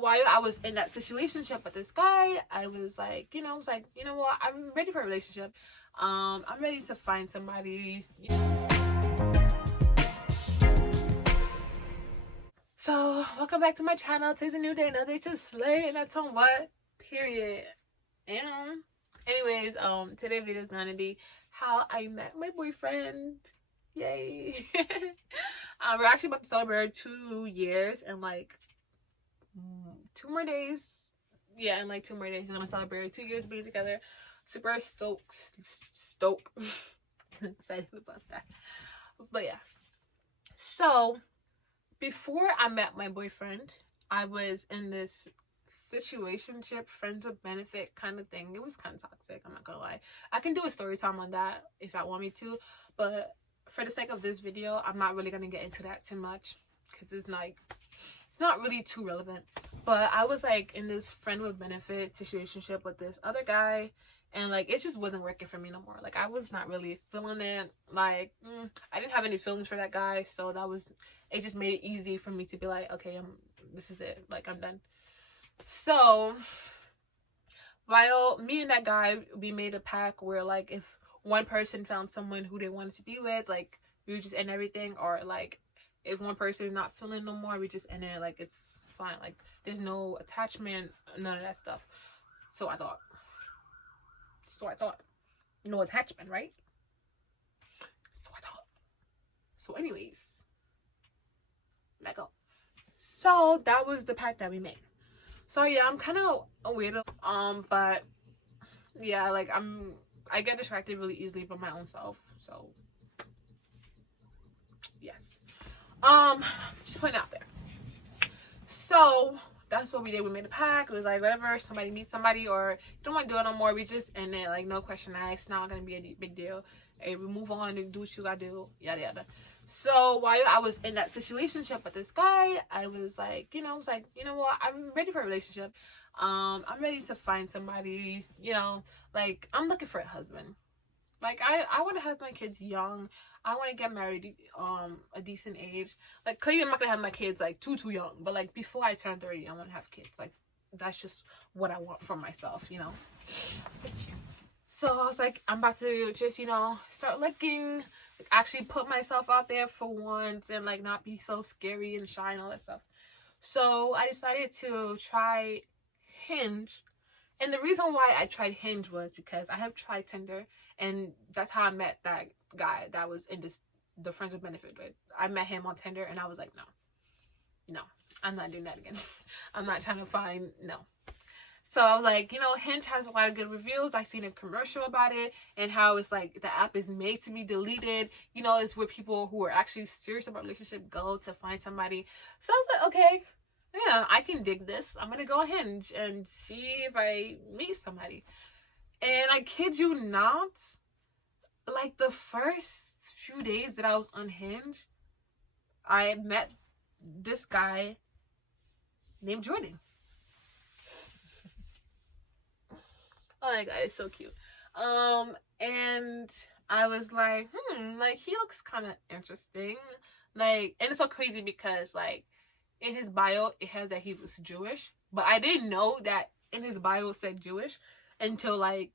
While I was in that situationship with this guy, I was like, you know what, I'm ready for a relationship. I'm ready to find somebody. So welcome back to my channel. Today's a new day, another day to slay, and that's on what? Period. And anyways, today's video is gonna be how I met my boyfriend. Yay. We're actually about to celebrate 2 years and like 2 more days. Yeah, in like 2 more days, I'm gonna celebrate 2 years being together. Super stoked. Excited about that. But yeah. So before I met my boyfriend, I was in this situationship, friends with benefit kind of thing. It was kind of toxic, I'm not gonna lie. I can do a story time on that if I want me to, but for the sake of this video, I'm not really gonna get into that too much because it's not really too relevant. But I was like in this friend with benefit situationship with this other guy, and like it just wasn't working for me no more. Like I was not really feeling it. Like I didn't have any feelings for that guy, so it just made it easy for me to be like, okay, this is it, like I'm done. So while me and that guy, we made a pact where like if one person found someone who they wanted to be with, like we would just end everything, or like if one person is not feeling no more, we just end it. Like it's fine, like there's no attachment, none of that stuff. So I thought no attachment, right? So anyways, let go. So that was the pact that we made. So yeah, I'm kind of a weirdo, but yeah, like I get distracted really easily by my own self. So yes, just putting it out there. So that's what we did. We made a pact. It was like, whatever, somebody meets somebody, or don't want to do it no more, we just end it. Like no question asked. It's not gonna be a big deal. Hey, we move on and do what you gotta do, yada yada. So while I was in that situationship with this guy, I was like, you know what, I'm ready for a relationship. I'm ready to find somebody. Like I'm looking for a husband. Like I want to have my kids young. I want to get married a decent age. Like clearly I'm not gonna have my kids like too young, but like before I turn 30, I want to have kids. Like that's just what I want for myself, So I was like, I'm about to just start looking, like actually put myself out there for once, and like not be so scary and shy and all that stuff. So I decided to try Hinge. And the reason why I tried Hinge was because I have tried Tinder, and that's how I met that guy that was in the friends with benefit with. I met him on Tinder, and I was like, no, I'm not doing that again. I'm not trying to find, no. So I was like, Hinge has a lot of good reviews. I seen a commercial about it and how it's like the app is made to be deleted. It's where people who are actually serious about relationship go to find somebody. So I was like, okay, yeah, I can dig this. I'm gonna go on Hinge and see if I meet somebody. And I kid you not, like the first few days that I was on Hinge, I met this guy named Jordy. Oh my god, it's so cute. And I was like, like he looks kind of interesting. Like, and it's so crazy because like in his bio it has that he was Jewish, but I didn't know that in his bio it said Jewish until like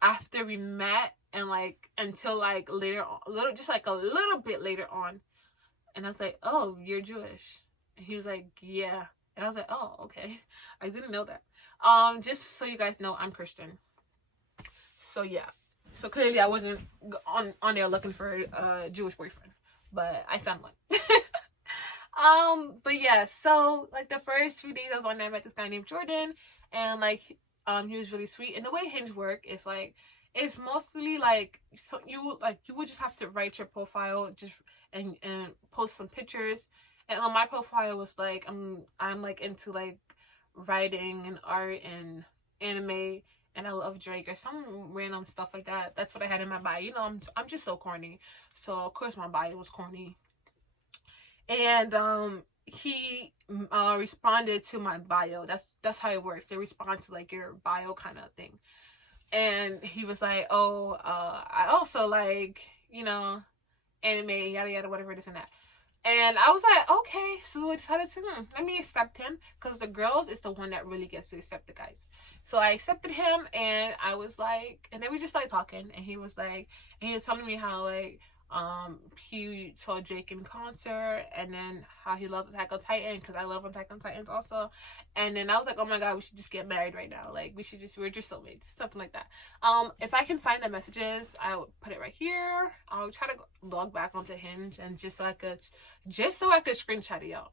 after we met, and like until like later on, a little bit later on, and I was like, oh, you're Jewish? And he was like, yeah. And I was like, oh, okay. I didn't know that. Just so you guys know, I'm Christian. So yeah. So clearly I wasn't on there looking for a Jewish boyfriend, but I found one. But yeah, so like the first few days I was on there, I met this guy named Jordan, and like he was really sweet. And the way Hinge work is like, it's mostly like, so you would just have to write your profile and post some pictures. And on my profile was like, I'm like into like writing and art and anime, and I love Drake or some random stuff like that. That's what I had in my bio. I'm just so corny. So of course my bio was corny. And he responded to my bio. That's how it works. They respond to like your bio kind of thing. And he was like, oh, I also like, anime, yada yada, whatever, this and that. And I was like, okay. So I decided to, let me accept him, because the girls is the one that really gets to accept the guys. So I accepted him, and I was like, and then we just started talking, and he was like, and he was telling me how like he saw Jake in concert, and then how he loved Attack on Titan, because I love Attack on Titans also. And then I was like, oh my god, we should just get married right now. Like we're just soulmates, something like that. If I can find the messages, I would put it right here. I'll try to log back onto Hinge, and just so I could screenshot it, y'all.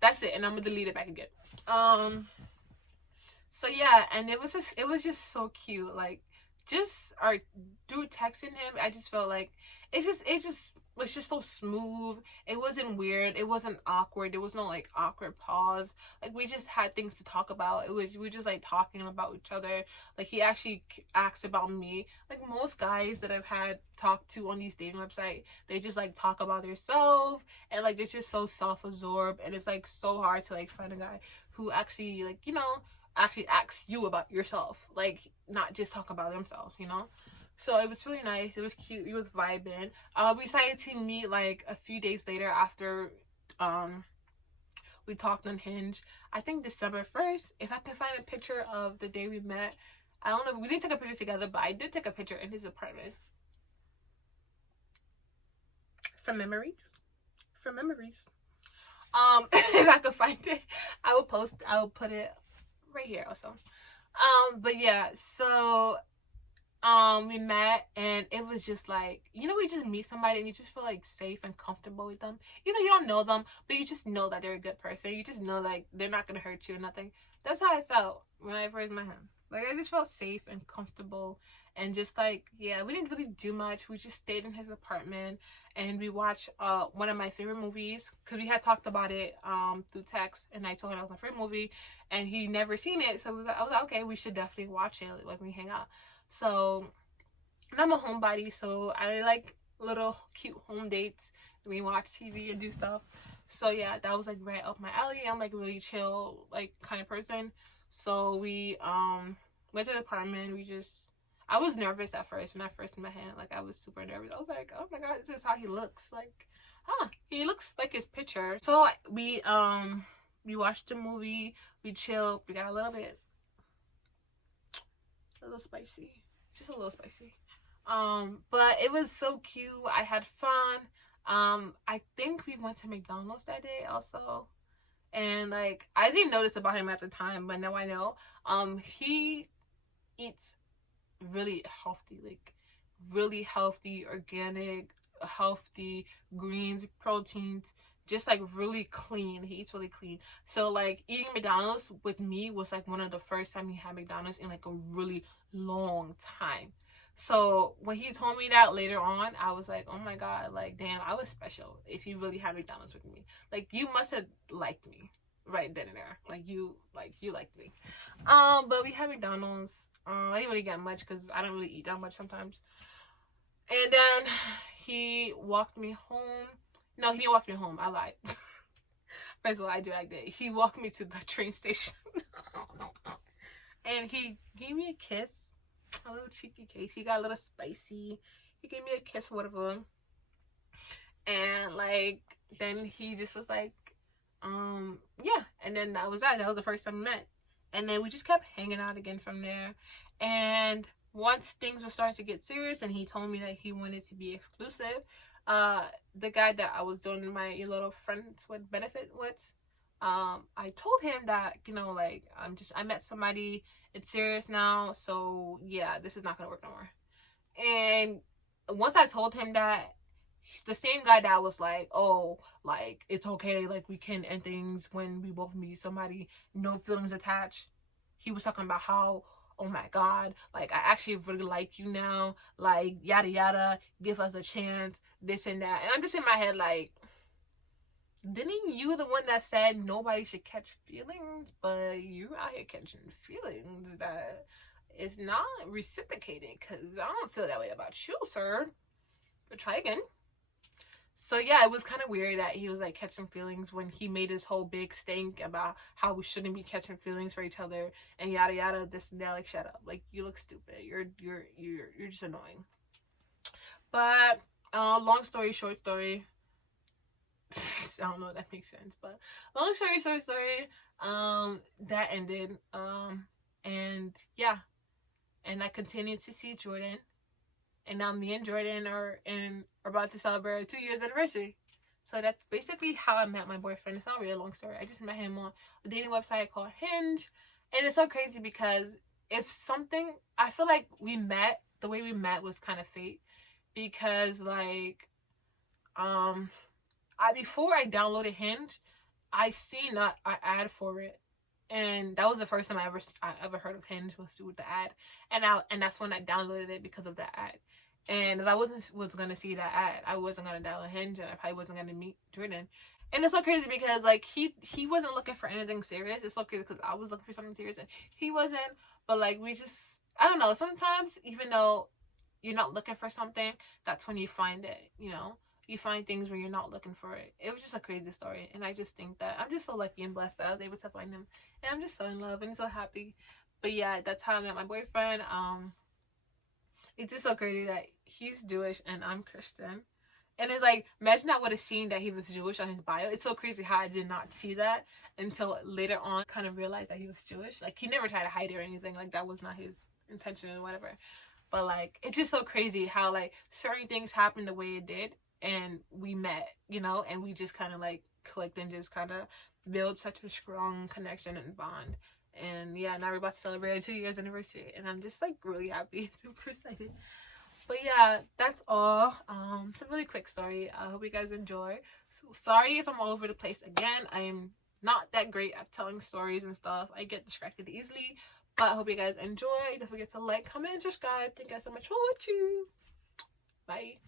That's it, and I'm gonna delete it back again. So yeah, and it was just so cute. Like, just our dude texting him, I just felt like it just was just so smooth. It wasn't weird. It wasn't awkward. There was no like awkward pause. Like, we just had things to talk about. We just like talking about each other. Like, he actually asked about me. Like, most guys that I've had talked to on these dating websites, they just like talk about themselves, and like they're just so self-absorbed, and it's like so hard to like find a guy who actually, like, you know, actually asks you about yourself, like not just talk about themselves, you know. So it was really nice. It was cute. It was vibing. We decided to meet like a few days later after we talked on Hinge. I think December 1st. If I can find a picture of the day we met. I don't know if we didn't take a picture together, but I did take a picture in his apartment. For memories. If I could find it, I will put it right here also. But yeah, so we met, and it was just like, you know, we just meet somebody and you just feel like safe and comfortable with them. You know, you don't know them, but you just know that they're a good person. You just know like they're not gonna hurt you or nothing. That's how I felt when I first met him. Like, I just felt safe and comfortable, and just like, yeah, we didn't really do much. We just stayed in his apartment, and we watched one of my favorite movies, because we had talked about it through text, and I told him that was my favorite movie, and he never seen it. So I was like, okay, we should definitely watch it like when we hang out. So, and I'm a homebody, so I like little cute home dates. We watch TV and do stuff. So yeah, that was like right up my alley. I'm like a really chill like kind of person. So we went to the apartment. I was nervous at first when I first met him. Like, I was super nervous. I was like, oh my god, this is how he looks. Like, he looks like his picture. So we watched the movie. We chilled. We got a little spicy, just a little spicy. But it was so cute. I had fun. I think we went to McDonald's that day also. And like, I didn't notice about him at the time, but now I know. He eats really healthy, like really healthy, organic, healthy greens, proteins, just like really clean. He eats really clean. So like, eating McDonald's with me was like one of the first time he had McDonald's in like a really long time. So when he told me that later on, I was like, oh my god, like, damn, I was special if you really had McDonald's with me. Like, you must have liked me right then and there. Like, you liked me. But we had McDonald's. I didn't really get much because I don't really eat that much sometimes. And then he walked me home. No, he didn't walk me home. I lied. First of all, I do like that. He walked me to the train station. And he gave me a kiss. A little cheeky kiss. He got a little spicy. He gave me a kiss or whatever. And like, then he just was like, yeah. And then that was that. That was the first time we met. And then we just kept hanging out again from there. And once things were starting to get serious, and he told me that he wanted to be exclusive, the guy that I was doing my little friends with benefit with, I told him that, you know, like, I met somebody, it's serious now, so yeah, this is not gonna work no more. And once I told him that, the same guy that was like, oh, like, it's okay, like, we can end things when we both meet somebody, no feelings attached, he was talking about how, oh my god, like, I actually really like you now, like, yada yada, give us a chance, this and that. And I'm just in my head like, didn't you the one that said nobody should catch feelings, but you out here catching feelings that is not reciprocated? Because I don't feel that way about you, sir. But try again. So yeah, it was kind of weird that he was like catching feelings when he made his whole big stink about how we shouldn't be catching feelings for each other and yada yada, this and that. Like, shut up, like, you look stupid, you're just annoying. But long story short story, I don't know if that makes sense, but long story, that ended. And yeah, and I continued to see Jordan, and now me and Jordan are about to celebrate our 2 years anniversary. So that's basically how I met my boyfriend. It's not really a long story. I just met him on a dating website called Hinge, and it's so crazy because I feel like the way we met was kind of fate, because like before I downloaded Hinge, I seen an ad for it, and that was the first time I ever heard of Hinge, was through the ad, and that's when I downloaded it because of that ad. And if I was gonna see that ad, I wasn't gonna download Hinge, and I probably wasn't gonna meet Jordan. And it's so crazy because like he wasn't looking for anything serious. It's so crazy because I was looking for something serious and he wasn't. But like I don't know. Sometimes even though you're not looking for something, that's when you find it. You know, you find things where you're not looking for it. It was just a crazy story, and I just think that I'm just so lucky and blessed that I was able to find him, and I'm just so in love and so happy. But yeah, that's how I met my boyfriend. It's just so crazy that he's Jewish and I'm Christian. And it's like, imagine I would have seen that he was Jewish on his bio. It's so crazy how I did not see that until later on, kind of realized that he was Jewish. Like, he never tried to hide it or anything. Like, that was not his intention or whatever. But like, it's just so crazy how like certain things happened the way it did, and we met, you know, and we just kind of like clicked and just kind of built such a strong connection and bond. And yeah, now we're about to celebrate our 2 years anniversary, and I'm just like really happy, super excited. But yeah, that's all. It's a really quick story. I hope you guys enjoy. So sorry if I'm all over the place again. I am not that great at telling stories and stuff. I get distracted easily. But I hope you guys enjoy. Don't forget to like, comment, and subscribe. Thank you guys so much for watching. Bye.